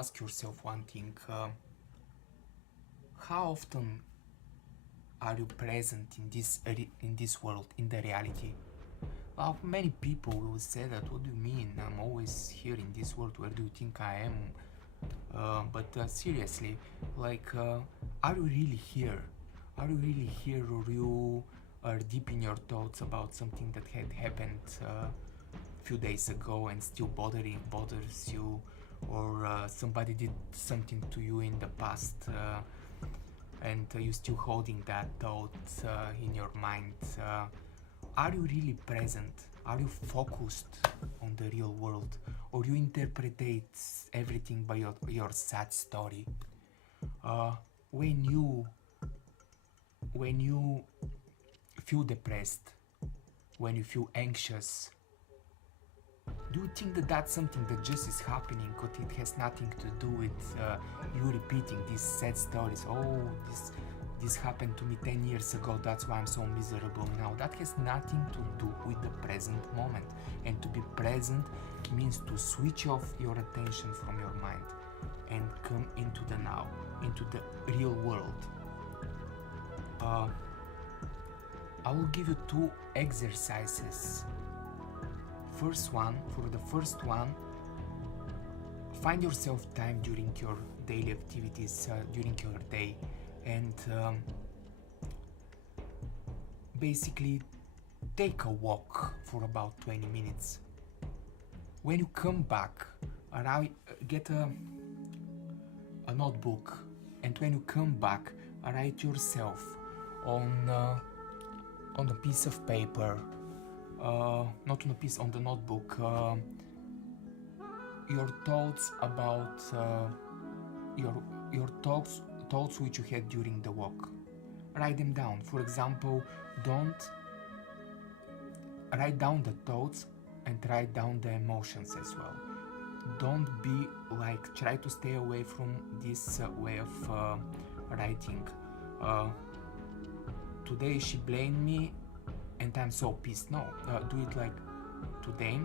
ask yourself one thing. How often are you present in this world, in the reality? Many people will say that, what do you mean? I'm always here in this world, where do you think I am? But seriously, are you really here? Are you really here, or you are deep in your thoughts about something that had happened few days ago and still bothers you, or somebody did something to you in the past, and you're still holding that thought in your mind? Are you really present? Are you focused on the real world, or you interpret everything by your sad story? When you feel depressed, when you feel anxious, do you think that that's something that just is happening, but it has nothing to do with you repeating these sad stories? Oh, this happened to me 10 years ago, that's why I'm so miserable now. That has nothing to do with the present moment. And to be present means to switch off your attention from your mind and come into the now, into the real world. I will give you 2 exercises. For the first one, find yourself time during your daily activities, during your day, and basically take a walk for about 20 minutes. When you come back, get a notebook, and when you come back, write yourself on a piece of paper, not on a piece, on the notebook, your thoughts about your thoughts which you had during the walk. Write them down. For example, don't write down the thoughts and write down the emotions as well. Don't be like, try to stay away from this way of writing. Today she blamed me and I'm so pissed. No, do it like, today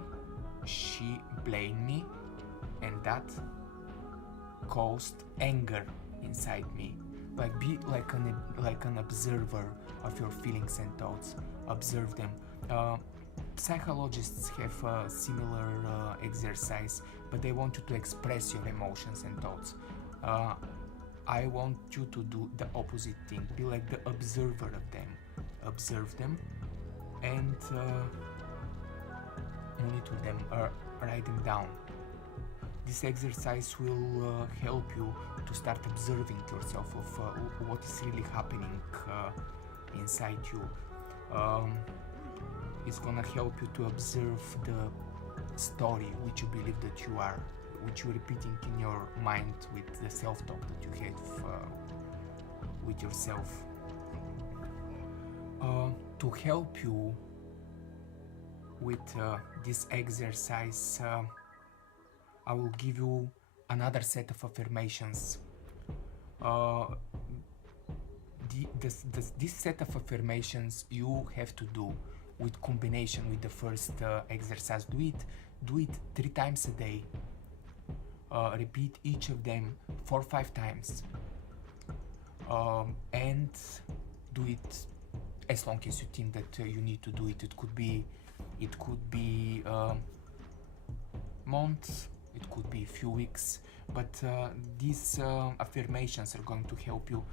she blamed me and that caused anger inside me. Like, be like an observer of your feelings and thoughts. Observe them. Psychologists have a similar exercise, but they want you to express your emotions and thoughts. I want you to do the opposite thing. Be like the observer of them. Observe them and monitor them, write them down. This exercise will help you to start observing yourself of what is really happening inside you. It's gonna help you to observe the story which you believe that you are, which you're repeating in your mind with the self-talk that you have with yourself. To help you with this exercise, I will give you another set of affirmations. This set of affirmations you have to do with combination with the first exercise. Do it 3 times a day. Repeat each of them 4 or 5 times, and do it as long as you think that you need to do it. It could be months, it could be a few weeks, but these affirmations are going to help you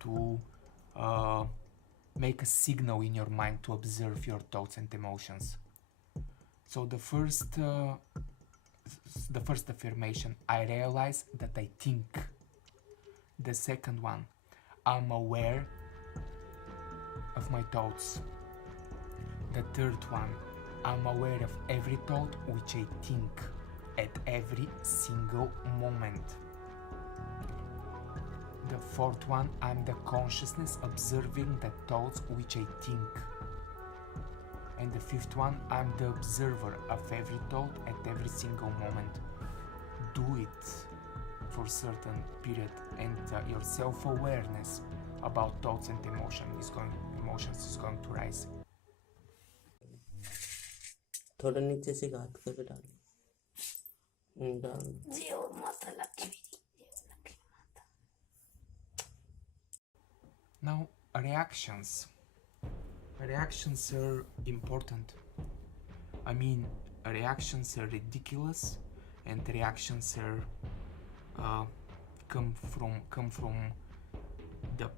to make a signal in your mind to observe your thoughts and emotions. So the first affirmation, I realize that I think. The second one, I'm aware of my thoughts. The third one, I'm aware of every thought which I think at every single moment. The fourth one, I'm the consciousness observing the thoughts which I think. And the fifth one, I'm the observer of every thought at every single moment. Do it for a certain period, and your self-awareness about thoughts and emotions is going to rise. थोड़ा नीचे से घाट करके डाल देव माता Lakshmi Now, reactions. Reactions are important. I mean, reactions are ridiculous, and reactions are come from the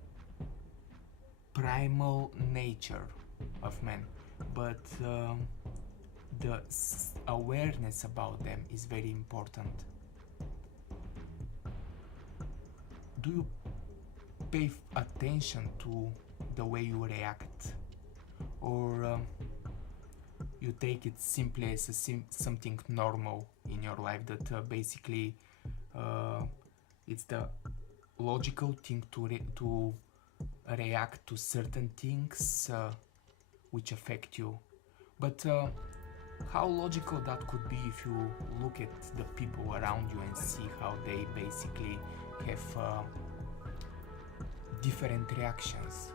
primal nature of man, but the awareness about them is very important. Do you pay attention to the way you react, or you take it simply as something normal in your life, that basically it's the logical thing to react to certain things which affect you? But how logical that could be if you look at the people around you and see how they basically have different reactions.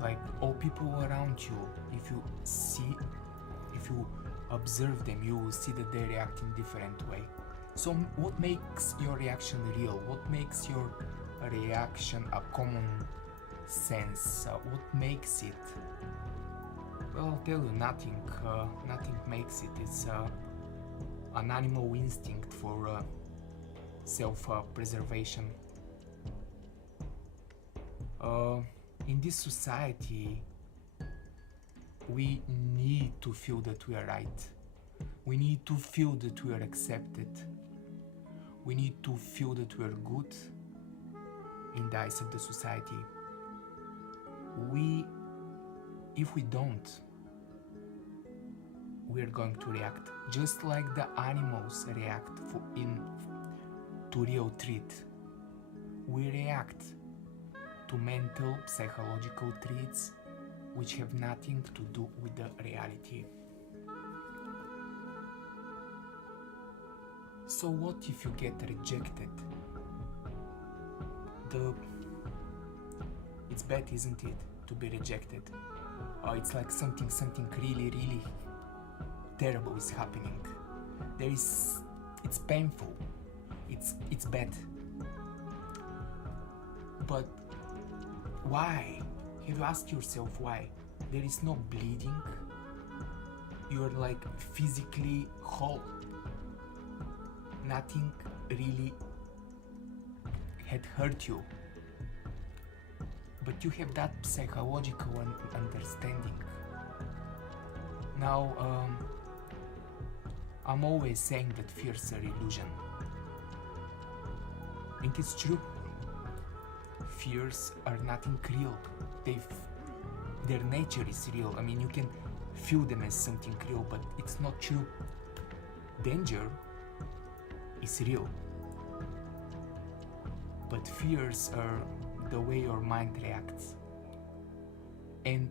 Like all people around you, if you observe them, you will see that they react in different way. So what makes your reaction real? What makes your reaction a common sense? What makes it? Well, I'll tell you, nothing. Nothing makes it. It's an animal instinct for self-preservation. In this society, we need to feel that we are right. We need to feel that we are accepted. We need to feel that we are good in the eyes of the society. If we don't, we are going to react just like the animals react to real threat. We react to mental, psychological threats which have nothing to do with the reality. So what if you get rejected? It's bad, isn't it, to be rejected? It's like something really, really terrible is happening. It's painful. It's bad. But why? Have you asked yourself why? There is no bleeding. You're like physically whole. Nothing really had hurt you. But you have that psychological understanding. Now, I'm always saying that fears are illusion. And it's true. Fears are nothing real. Their nature is real. I mean, you can feel them as something real, but it's not true. Danger is real. But fears are the way your mind reacts. And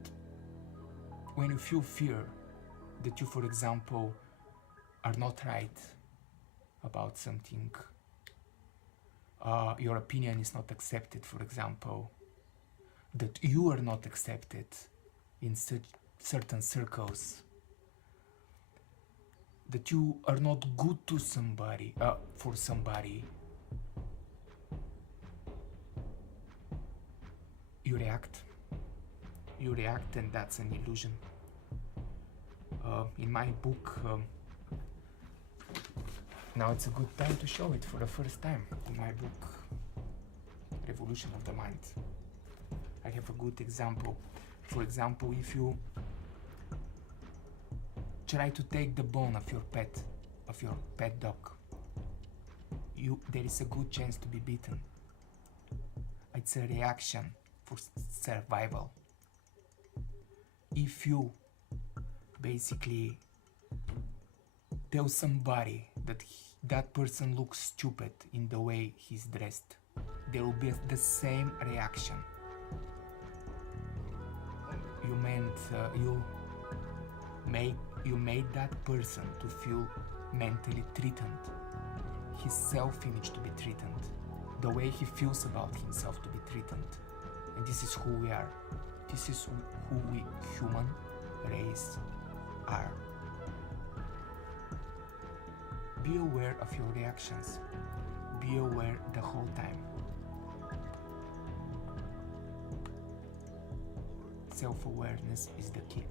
when you feel fear that you, for example, are not right about something, your opinion is not accepted, for example, that you are not accepted in certain circles, that you are not good to somebody, for somebody, you react, and that's an illusion. In my book, now it's a good time to show it for the first time. In my book, Revolution of the Mind, I have a good example. For example, if you try to take the bone of your pet dog, there is a good chance to be beaten. It's a reaction for survival. If you basically tell somebody that person looks stupid in the way he's dressed, there will be the same reaction. You made that person to feel mentally threatened, his self-image to be threatened, the way he feels about himself to be threatened. And this is who we are. This is who we human race are. Be aware of your reactions. Be aware the whole time. self-awareness is the key.